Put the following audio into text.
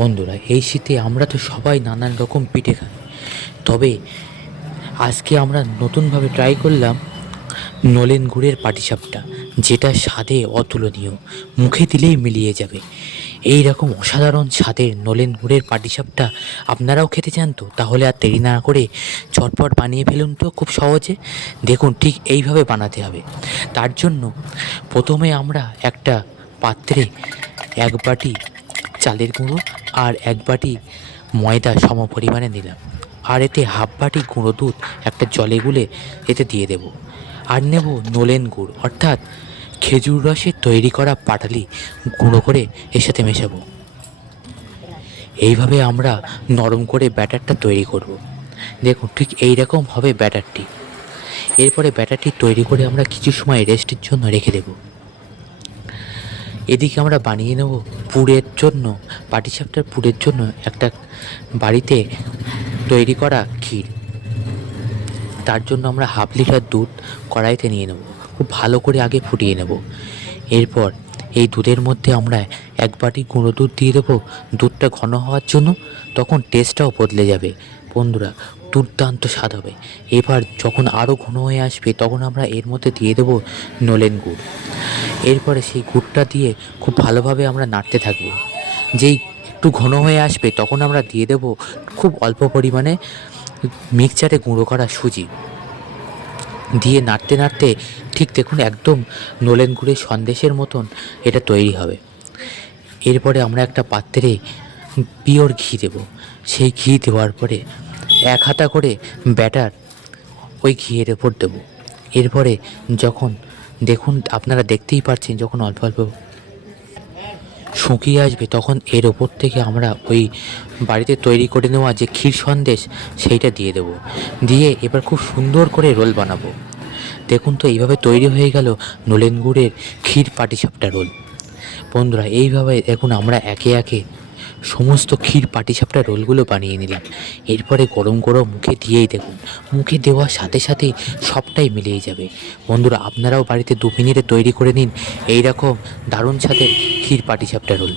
বন্ধুরা, এই শীতে আমরা তো সবাই নানান রকম পিঠে খাই। তবে আজকে আমরা নতুনভাবে ট্রাই করলাম নলেন গুড়ের পাটিসাপটা, যেটা স্বাদে অতুলনীয়, মুখে দিলেই মিলিয়ে যাবে। এই রকম অসাধারণ স্বাদের নলেন গুড়ের পাটিসাপটা আপনারাও খেতে চান তো? তাহলে আর দেরি না করে চটপট বানিয়ে ফেলুন তো খুব সহজে। দেখুন, ঠিক এইভাবে বানাতে হবে। তার জন্য প্রথমে আমরা একটা পাত্রে 1 বাটি চালের গুঁড়ো আর 1 বাটি ময়দা সম পরিমাণে নিলাম। আর এতে হাফ বাটি গুঁড়ো দুধ একটা জলে গুলে এতে দিয়ে দেব। আর নেব নলেন গুড়, অর্থাৎ খেজুর রসে তৈরি করা পাটালি গুঁড়ো করে এর সাথে মেশাবো। এইভাবে আমরা নরম করে ব্যাটারটা তৈরি করব। দেখুন, ঠিক এই রকম হবে ব্যাটারটি। এরপরে ব্যাটারটি তৈরি করে আমরা কিছু সময় রেস্টের জন্য রেখে দেব। এদিকে আমরা বানিয়ে নেব পুরের জন্য, পাটিসাপটার পুরের জন্য একটা বাড়িতে তৈরি করা ক্ষীর। তার জন্য আমরা হাফ লিটার দুধ কড়াইতে নিয়ে নেব, খুব ভালো করে আগে ফুটিয়ে নেব। এরপর এই দুধের মধ্যে আমরা 1 বাটি গুঁড়ো দুধ দিয়ে দেবো দুধটা ঘন হওয়ার জন্য, তখন টেস্টটাও বদলে যাবে বন্ধুরা, দুর্দান্ত স্বাদ হবে। এবার যখন আরও ঘন হয়ে আসবে তখন আমরা এর মধ্যে দিয়ে দেবো নলেন গুড়। এরপরে সেই গুড়টা দিয়ে খুব ভালোভাবে আমরা নাড়তে থাকবো। যেই একটু ঘন হয়ে আসবে তখন আমরা দিয়ে দেবো খুব অল্প পরিমাণে মিক্সচারে গুঁড়ো করা সুজি। দিয়ে নাড়তে নাড়তে ঠিক দেখুন, একদম নলেন গুড়ের সন্দেশের মতন এটা তৈরি হবে। এরপরে আমরা একটা পাত্রে পিওর ঘি দেব। সেই ঘি দেওয়ার পরে 1 হাতা করে ব্যাটার ওই ঘিয়ের ওপর দেবো। এরপরে যখন দেখুন, আপনারা দেখতেই পাচ্ছেন, যখন অল্প অল্প শুকিয়ে আসবে তখন এর ওপর থেকে আমরা ওই বাড়িতে তৈরি করে নেওয়া যে ক্ষীর সন্দেশ সেইটা দিয়ে দেব। দিয়ে এবার খুব সুন্দর করে রোল বানাবো। দেখুন তো, এইভাবে তৈরি হয়ে গেল নলেন গুড়ের ক্ষীর পাটিসাপটা রোল। বন্ধুরা, এইভাবে দেখুন আমরা একে একে সমস্ত ক্ষীর পাটিসাপটা রোলগুলো বানিয়ে নিলাম। এরপরে গরম গরম মুখে দিয়েই দেখুন, মুখে দেওয়ার সাথে সাথেই সবটাই মিলিয়ে যাবে। বন্ধুরা, আপনারাও বাড়িতে 2 মিনিটে তৈরি করে নিন এই রকম দারুণ স্বাদের ক্ষীর পাটিসাপটা রোল।